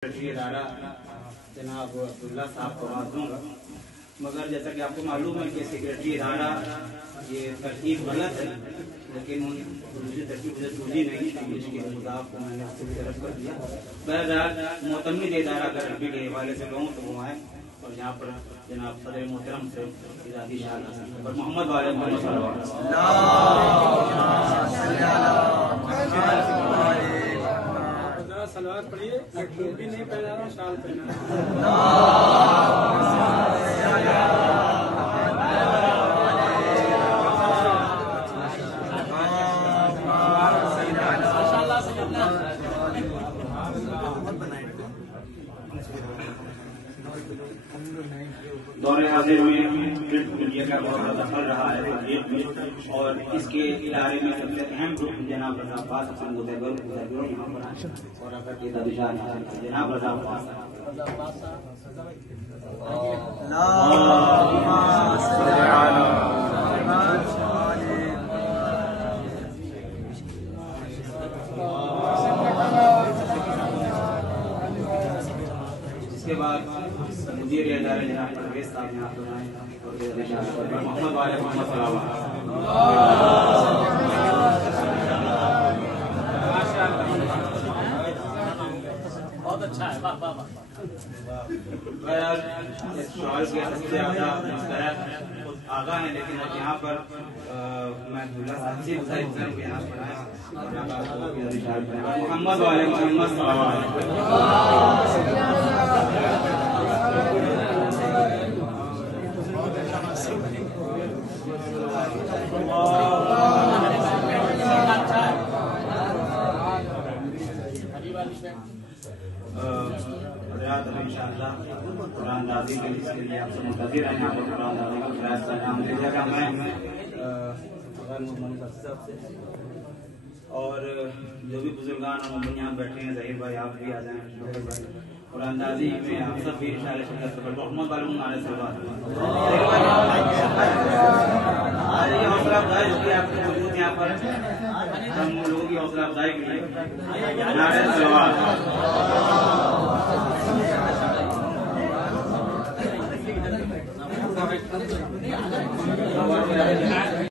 इदारा जनाब अब्दुल्ला साहब को आवाज़ दूँगा, मगर जैसा कि आपको मालूम है कि सेक्रेटरी इदारा ये तरतीब गलत है, लेकिन दूसरी तरतीब मुझे सूझी नहीं थी, इसके मुताबिक को मैंने उसकी तरफ कर दिया। बहरहाल मोतमिद इदारा अगर रबी के हवाले से कहूँ तो वो आए और यहाँ पर जनाब सदर मोहतरम से इरादी शाह पर मोहम्मद वाले सलवार पढ़िए, टोपी नहीं पहना रहा, शाल पहना। दौरे हाजिर में प्रिंट मीडिया का बहुत बड़ा दखल रहा है और इसके इदारे में सबसे अहम ग्रुप जनाब रजा अब्बास हसन गुजर यहाँ पर आए और अगर के दादिशाह जनाब रजा अब्बास इसके बाद मुदीर इदारे जनाब परवेज साहब यहाँ पर आए और मोहम्मद वाले मोहम्मद सलावा बहुत अच्छा है, वाह वाह वाह। इस सवाल के सबसे ज्यादा आगा है, लेकिन अब यहाँ पर मैं अब्दुल्ला साहब से यहाँ पर आया मोहम्मद वाले मोहम्मद सलावा इंशाअल्लाह कुरान दादी के लिए आपसे मुंतज़िर हैं। यहाँ पर कुरान दादी का प्रयास नाम दे जाएगा मैं और जो भी बुजुर्गान और यहाँ बैठे हैं, जहीर भाई आप भी आ जाएं, कुरान दादी में आप सब भी इंशाअल्लाह मोहम्मद वाले हौसला अफजाई होगी आपकी मौजूद यहाँ पर हम लोगों की हौसला अफजाई के लिए